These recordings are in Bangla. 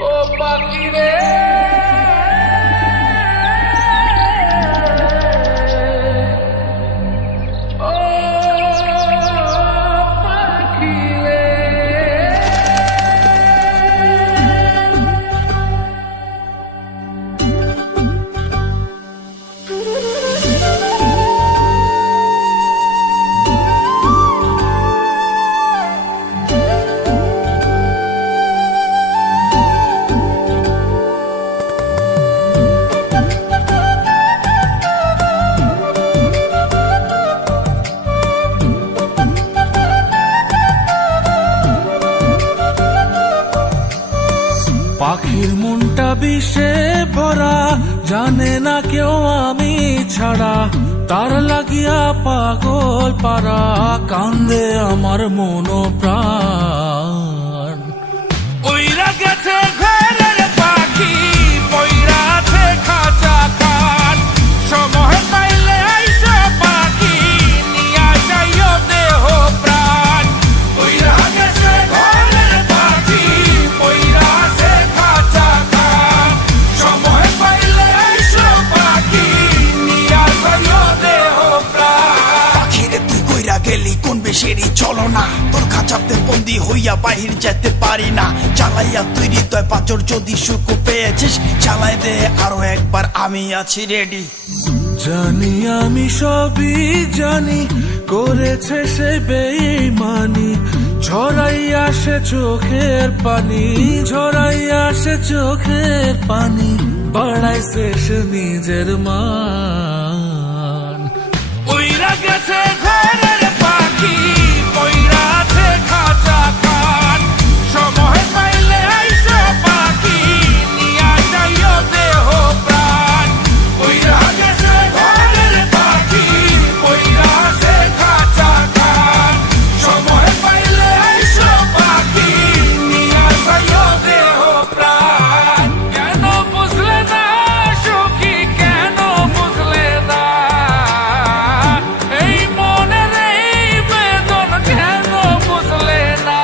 ও পাখি রে ও পাখি রে পাখির মনটা বিষে ভরা, জানে না কেউ আমি ছাড়া, তার লাগিয়া পাগল পারা, কান্দে আমার মন প্রাণ। উইরা গেছে ঘরের পাখি, পইরা আছে খাঁচা খাট, সময় পাইলে আইসা পাখি, নিয়া যাইও দেহ প্রাণ। উইরা গেছে ঘরের পাখি, পইরা আছে খাঁচা খাট, সময় পাইলে আইসা পাখি, নিয়া যাইও দেহ প্রাণ। পাখিরে তুই কইরা গেলি কোন বেশেরই চলো না, তোর খাঁচাতে বন্দি হইয়া বাহির যেতে পারি না। চালাইয়া তুই হৃদয় পাঁচর, যদি সুখ পেয়েছিস চালাই দে আরো একবার, আমি আছি রেডি। জানি আমি সবই জানি, করেছে সে বেঈমানি, ঝরাইয়া সে চোখের পানি, ঝরাইয়া সে চোখের পানি, বাড়াইছে সে নিজের মান। উইরা গেছে ঘরের পাখি, পইরা আছে খাঁচা খাট, সময় পাইলে আইসা পাখি, নিয়া যাইও দেহ প্রাণ। উইরা গেছে ঘরের পাখি, পইরা আছে খাঁচা খাট, সময় পাইলে আইসা পাখি, নিয়া যাইও দেহ প্রাণ। কেন বুঝলে না সখী, কেন বুঝলে না এই মনের এই বেদন, কেন বুঝলে না?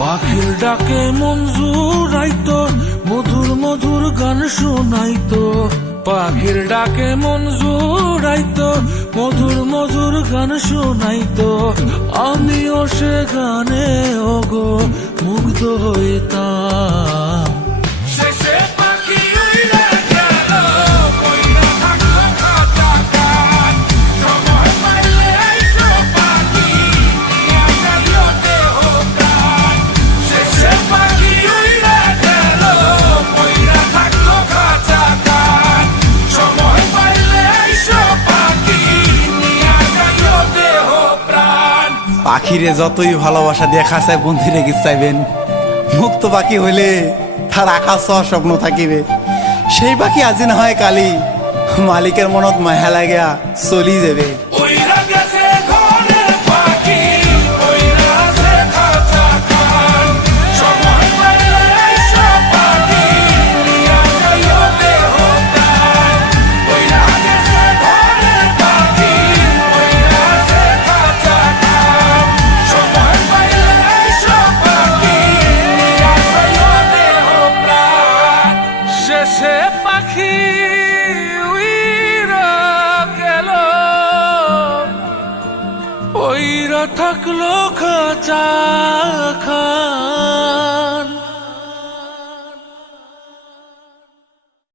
পাখির ডাকে মন জুড়াইতো, মধুর মধুর গান শোনাইতো, পাখির ডাকে মন জুড়াইতো, মধুর মধুর গান শোনাইতো, আমিও সে গানে ওগো মুগ্ধ হইতাম। শেষে পাখি উইরা গেল, পইরা থাকলো খাঁচা খাট, সময় পাইলে আইসো পাখি, নিয়া যাইও দেহ প্রাণ। শেষে পাখি উইরা গেল, পইরা থাকলো খাঁচা খাট, সময় পাইলে আইসো পাখি, নিয়া যাইও দেহ প্রাণ। পাখিরে যতই ভালোবাসা দিয়ে খাঁচায় বন্দি রেখে চাইবেন, মুক্ত পাখি হইলে তার আকাশ হওয়ার স্বপ্ন থাকিবে। সেই পাখি আজি না হয় কালি, মালিকের মনত মায়া লাগিয়া চলি যাবে। উইরা গেছে ঘরের পাখি, পইরা আছে খাঁচা খাট, সময় পাইলে আইসা পাখি, নিয়া যাইও দেহ প্রাণ। উইরা গেছে ঘরের পাখি, পইরা আছে খাঁচা খাট, সময় পাইলে আইসা পাখি, নিয়া যাইও দেহ প্রাণ। শেষে পাখি উইরা গেল, পইরা থাকলো খাঁচা খাট।